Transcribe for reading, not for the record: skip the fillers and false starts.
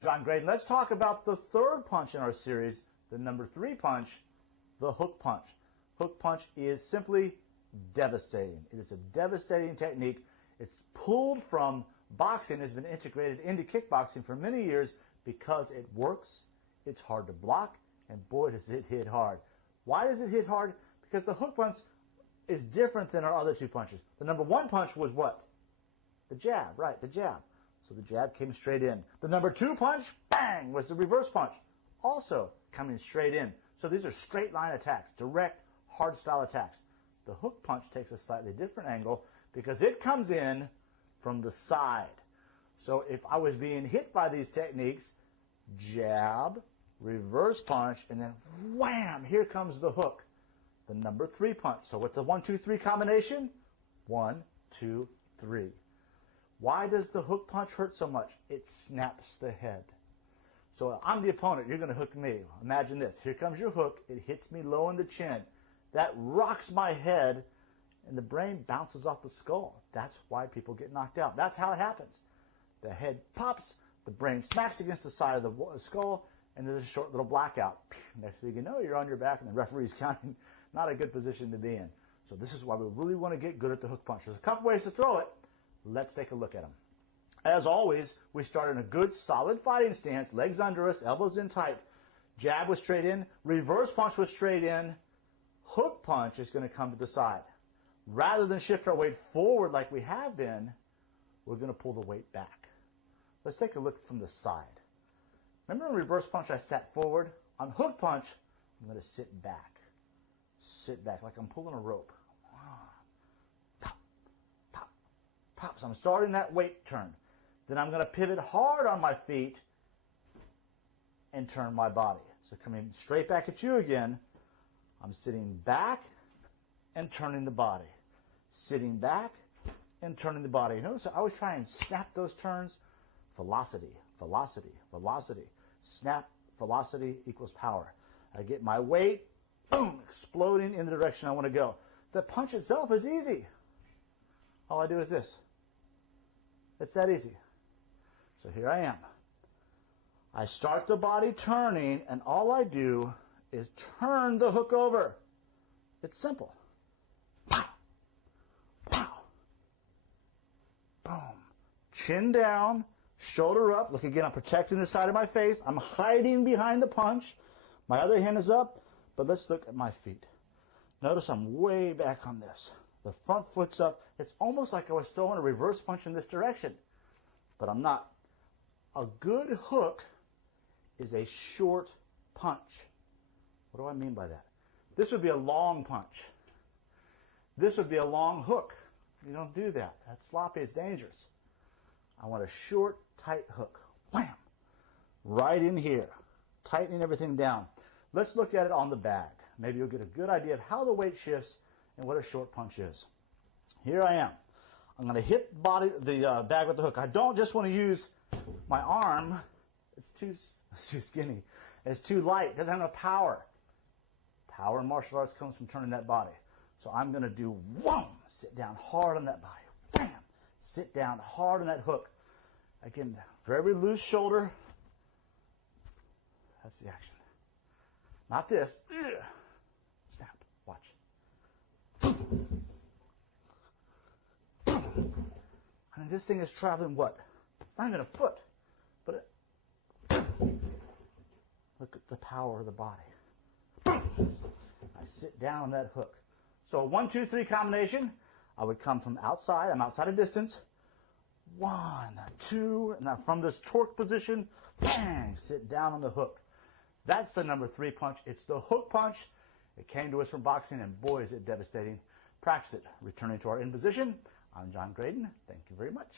John Graden. Let's talk about the third punch in our series, the number 3 punch, the hook punch. Hook punch is simply devastating. It is a devastating technique. It's pulled from boxing, has been integrated into kickboxing for many years because it works, it's hard to block, and boy does it hit hard. Why does it hit hard? Because the hook punch is different than our other 2 punches. The number 1 punch was what? The jab, right, the jab. So the jab came straight in. The number 2 punch, bang, was the reverse punch, also coming straight in. So these are straight line attacks, direct, hard style attacks. The hook punch takes a slightly different angle because it comes in from the side. So if I was being hit by these techniques, jab, reverse punch, and then wham, here comes the hook, the number 3 punch. So what's a 1, 2, 3 combination? 1, 2, 3. Why does the hook punch hurt so much? It snaps the head. So I'm the opponent. You're going to hook me. Imagine this. Here comes your hook. It hits me low in the chin. That rocks my head, and the brain bounces off the skull. That's why people get knocked out. That's how it happens. The head pops, the brain smacks against the side of the skull, and there's a short little blackout. Next thing you know, you're on your back, and the referee's counting. Not a good position to be in. So this is why we really want to get good at the hook punch. There's a couple ways to throw it. Let's take a look at them. As always, we start in a good, solid fighting stance, legs under us, elbows in tight. Jab was straight in, reverse punch was straight in, hook punch is going to come to the side. Rather than shift our weight forward like we have been, we're going to pull the weight back. Let's take a look from the side. Remember in reverse punch I sat forward? On hook punch, I'm going to sit back. Sit back like I'm pulling a rope. Pop. So I'm starting that weight turn. Then I'm going to pivot hard on my feet and turn my body. So coming straight back at you again, I'm sitting back and turning the body. Sitting back and turning the body. Notice I always try and snap those turns. Velocity, velocity, velocity. Snap, velocity equals power. I get my weight, boom, exploding in the direction I want to go. The punch itself is easy. All I do is this. It's that easy. So here I am. I start the body turning, and all I do is turn the hook over. It's simple. Pow! Pow! Boom. Chin down, shoulder up. Look again, I'm protecting the side of my face. I'm hiding behind the punch. My other hand is up, but let's look at my feet. Notice I'm way back on this. The front foot's up. It's almost like I was throwing a reverse punch in this direction, but I'm not. A good hook is a short punch. What do I mean by that? This would be a long punch. This would be a long hook. You don't do that. That's sloppy. It's dangerous. I want a short, tight hook. Wham! Right in here. Tightening everything down. Let's look at it on the bag. Maybe you'll get a good idea of how the weight shifts and what a short punch is. Here I am. I'm going to hit the bag with the hook. I don't just want to use my arm. It's too skinny. It's too light. It doesn't have enough power. Power in martial arts comes from turning that body. So I'm going to do whoom, sit down hard on that body. Bam! Sit down hard on that hook. Again, very loose shoulder. That's the action. Not this. Snap. Watch. And this thing is traveling what? It's not even a foot. But look at the power of the body. I sit down on that hook. So a 1, 2, 3 combination. I would come from outside. I'm outside of distance. 1, 2, and now from this torque position, bang, sit down on the hook. That's the number 3 punch. It's the hook punch. It came to us from boxing, and boy, is it devastating. Practice it. Returning to our in position, I'm John Graden. Thank you very much.